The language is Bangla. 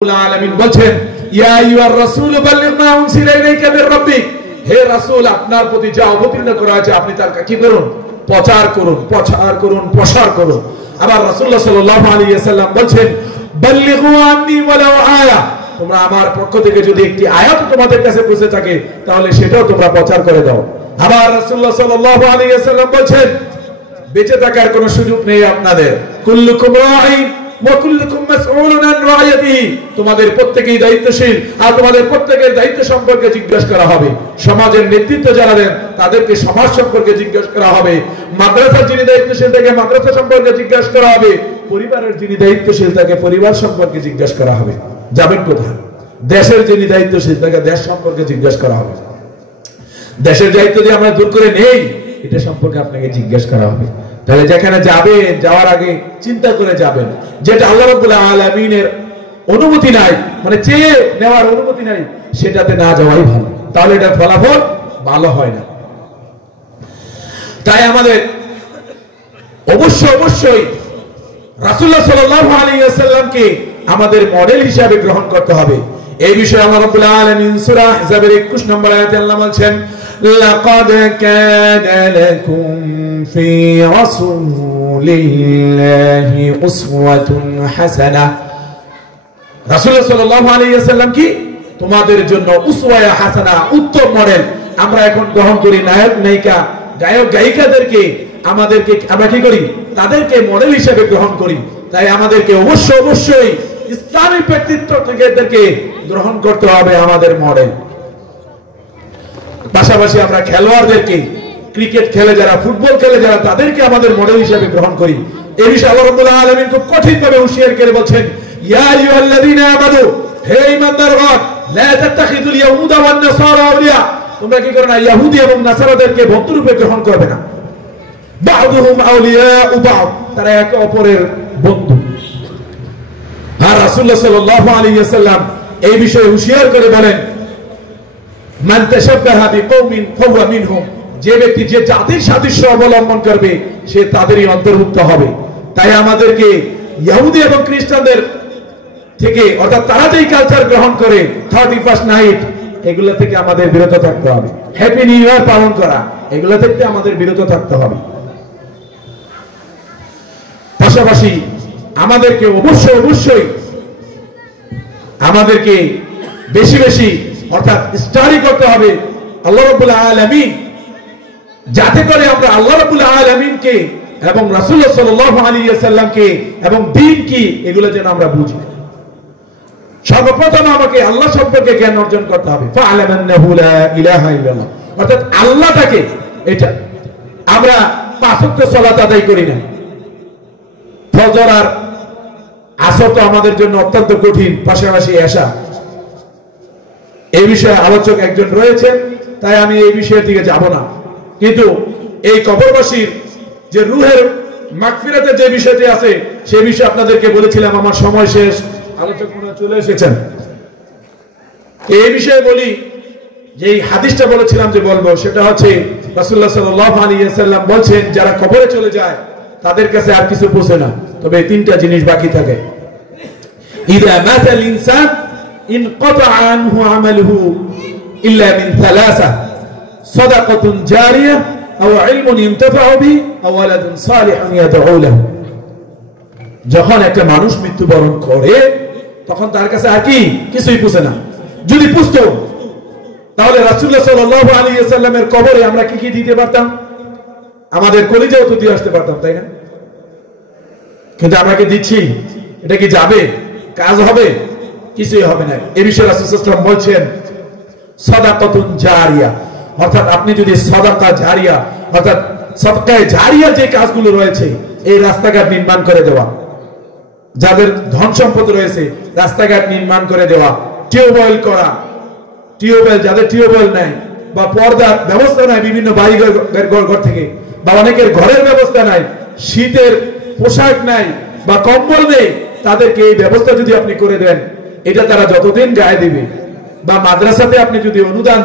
আলামিন বলেন ইয়া আইয়ুহার রাসূল বাল্লিগ মা উনসিলা ইলাইকা মির রাব্বিক, হে রাসূল আপনার প্রতি যা অবতীর্ণ করা হয়েছে আপনি তার কি করুন, প্রচার করুন, প্রচার করুন, প্রসার করুন। আবার রাসূলুল্লাহ সাল্লাল্লাহু আলাইহি ওয়াসাল্লাম বলেন বাল্লিগু আন্নী ওয়ালাউ আয়া, তোমরা আমার পক্ষ থেকে যদি একটি আয়াত তোমাদের কাছে পৌঁছে থাকে তাহলে সেটাও তোমরা প্রচার করে দাও। আবার রাসূলুল্লাহ সাল্লাল্লাহু আলাইহি ওয়াসাল্লাম বলেন বেঁচে থাকার কোনো সুযোগ নেই আপনাদের, কুল্লুকুম রাঈন ওয়া কুল্লুকুম মাসউলুন আন রাইয়াতিহি, তোমাদের প্রত্যেকেই দায়িত্বশীল আর তোমাদের প্রত্যেকের দায়িত্ব সম্পর্কে জিজ্ঞাসা করা হবে। সমাজের নেতৃত্ব যারা দেন তাদেরকে সমাজ সম্পর্কে জিজ্ঞাসা করা হবে, মাদ্রাসার যিনি দায়িত্বশীল তাকে মাদ্রাসা সম্পর্কে জিজ্ঞাসা করা হবে, পরিবারের যিনি দায়িত্বশীল তাকে পরিবার সম্পর্কে জিজ্ঞাসা করা হবে। যাবেন কোথায়? দেশের যিনি দায়িত্বশীল তাকে দেশ সম্পর্কে জিজ্ঞাসা করা হবে। দেশের দায়িত্ব যদি আমরা দূর করে নেই এটা সম্পর্কে আপনাকে জিজ্ঞাসা করা হবে। তাহলে যেখানে যাবেন যাওয়ার আগে চিন্তা করে যাবেন, যেটা আল্লাহ রাব্বুল আলামিনের অনুমতি নাই, মানে চেয়ে নেওয়ার অনুমতি নাই, সেটাতে না যাওয়াই ভালো, তাহলে এটা ফলাফল ভালো হয় না। তাই আমাদের অবশ্যই রাসূলুল্লাহ সাল্লাল্লাহু আলাইহি ওয়াসাল্লামকে আমাদের মডেল হিসেবে গ্রহণ করতে হবে। এই বিষয়ে আল্লাহ রাব্বুল আলামিন সূরা আহজাবের 21 নম্বর আয়াতে আল্লাহ বলেন লাকাদ কানা লাকুম ফি রাসূলিল্লাহি উসওয়াতুন হাসানাহ, রাসূলুল্লাহ সাল্লাল্লাহু আলাইহি ওয়াসাল্লাম কি তোমাদের জন্য উসওয়া হাসানা, উত্তম মডেল আমরা এখন গ্রহণ করি। নায়ক নায়িকা গায়ক গায়িকাদেরকে আমাদেরকে আমরা কি করি, তাদেরকে মডেল হিসেবে গ্রহণ করি। তাই আমাদেরকে অবশ্যই ইসলামী ব্যক্তিত্ব থেকে এদেরকে গ্রহণ করতে হবে আমাদের মডেল। পাশাপাশি আমরা খেলোয়াড়দেরকে, ক্রিকেট খেলে যারা, ফুটবল খেলে যারা, তাদেরকে আমাদের মডেল হিসেবে গ্রহণ করি। এই বিষয়ে আল্লাহ রাব্বুল আলামিন খুব কঠিনভাবে হুঁশিয়ার করে বলছেন ইয়া আইয়ুহাল্লাযীনা আমানু, হে ঈমানদারগণ, লা তাত্তাখিযুল ইয়াহুদা ওয়ান নাসারা আউলিয়া, তোমরা কি করবে না ইহুদি এবং নাসারাদেরকে বন্ধুরূপে গ্রহণ করবে না। বা'দুহুম আউলিয়াউ বা'দ, তারা একে অপরের বন্ধু। আর রাসূলুল্লাহ সাল্লাল্লাহু আলাইহি ওয়াসাল্লাম এই বিষয়ে হুঁশিয়ার করে বলেন মান তাশাব্বাহা বিকওমিন ফাহুয়া মিনহুম, যে ব্যক্তি যে জাতির সাদৃশ্য অবলম্বন করবে সে তাদেরই অন্তর্ভুক্ত হবে। তাই আমাদেরকে ইহুদি এবং খ্রিস্টানদের থেকে, অর্থাৎ তারা যেই কালচার গ্রহণ করে 31st নাইট, এগুলো থেকে আমাদের বিরত থাকতে হবে। হ্যাপি নিউ ইয়ার পালন করা, এগুলো থেকে আমাদের বিরত থাকতে হবে। পাশাপাশি আমাদেরকে অবশ্যই আমাদেরকে বেশি অর্থাৎ স্টাডি করতে হবে আল্লাহ রাব্বুল আলামিন, যাতে করে আমরা আল্লাহ রাব্বুল আলামিনকে এবং রাসূলুল্লাহ সাল্লাল্লাহু আলাইহি ওয়াসাল্লামকে এবং দ্বীন কি এগুলো যেন আমরা বুঝি। সর্বপ্রথম আমাকে আল্লাহ সম্পর্কে জ্ঞান অর্জন করতে হবে। ফা'লামান্নাহু লা ইলাহা ইল্লাল্লাহ, অর্থাৎ আল্লাহটাকে, এটা আমরা 5 ওয়াক্ত সালাত আদায় করি না, ফজর আর আসর তো আমাদের জন্য অত্যন্ত কঠিন, পাশাপাশি এশা। এই বিষয়ে আলোচক একজন রয়েছেন, তাই আমি এই বিষয়ের দিকে যাব না। কিন্তু এই কবরবাসীর যে রূহের মাগফিরাতের যে বিষয়টি আছে সেই বিষয়ে আপনাদেরকে বলেছিলাম, আমার সময় শেষ, আলোচক মনে চলে এসেছেন। এই বিষয়ে বলি যে এই হাদিসটা বলেছিলাম যে বলবো, সেটা হচ্ছে রাসূলুল্লাহ সাল্লাল্লাহু আলাইহি ওয়াসাল্লাম বলেন যারা কবরে চলে যায় তাদের কাছে আর কিছু পৌঁছে না, তবে 3টা জিনিস বাকি থাকে। ইযা মাতাল ইনসান ইনকাতা আনহু আমালুহু ইল্লা মিন থালাসা, সাদাকাতুন জারিয়া আও ইলমুন ইনতাফাউ বিহি আও ওয়ালাদুন সালিহুন ইয়াদউ লাহু। যখন একটা মানুষ মৃত্যুবরণ করে তখন তার কাছে আর কি কিছুই পৌঁছে না। যদি পুছতো তাহলে রাসূলুল্লাহ সাল্লাল্লাহু আলাইহি ওয়াসাল্লামের কবরে আমরা কি দিতে পারতাম, আমাদের কলিজাও তো দিয়ে আসতে পারতাম, তাই না? কিন্তু আমরা কি দিচ্ছি? এটা কি যাবে, কাজ হবে? কিছুই হবে না। এই বিষয়ে রাসূল সাল্লাল্লাহু আলাইহি ওয়াসাল্লাম বলছেন সাদাকাতুন জারিয়া, অর্থাৎ আপনি যদি সাদাকা জারিয়া, অর্থাৎ সাদকায়ে জারিয়া যে কাজগুলো রয়েছে, এই রাস্তাঘাট নির্মাণ করে দেওয়া, যাদের ধন সম্পদ রয়েছে রাস্তাঘাট নির্মাণ করে দেওয়া, টিউবওয়েল করা, টিউবওয়েল যাদের টিউবওয়েল নাই বা পর্দার ব্যবস্থা নাই বিভিন্ন বাড়িঘর থেকে, বা অনেকের ঘরের ব্যবস্থা নাই, শীতের পোশাক নাই বা কম্বল নেই, তাদেরকে এই ব্যবস্থা যদি আপনি করে দেন, এটা তারা যতদিন গায়ে দিবে, বা মাদ্রাসাতে আপনি যদি অনুদান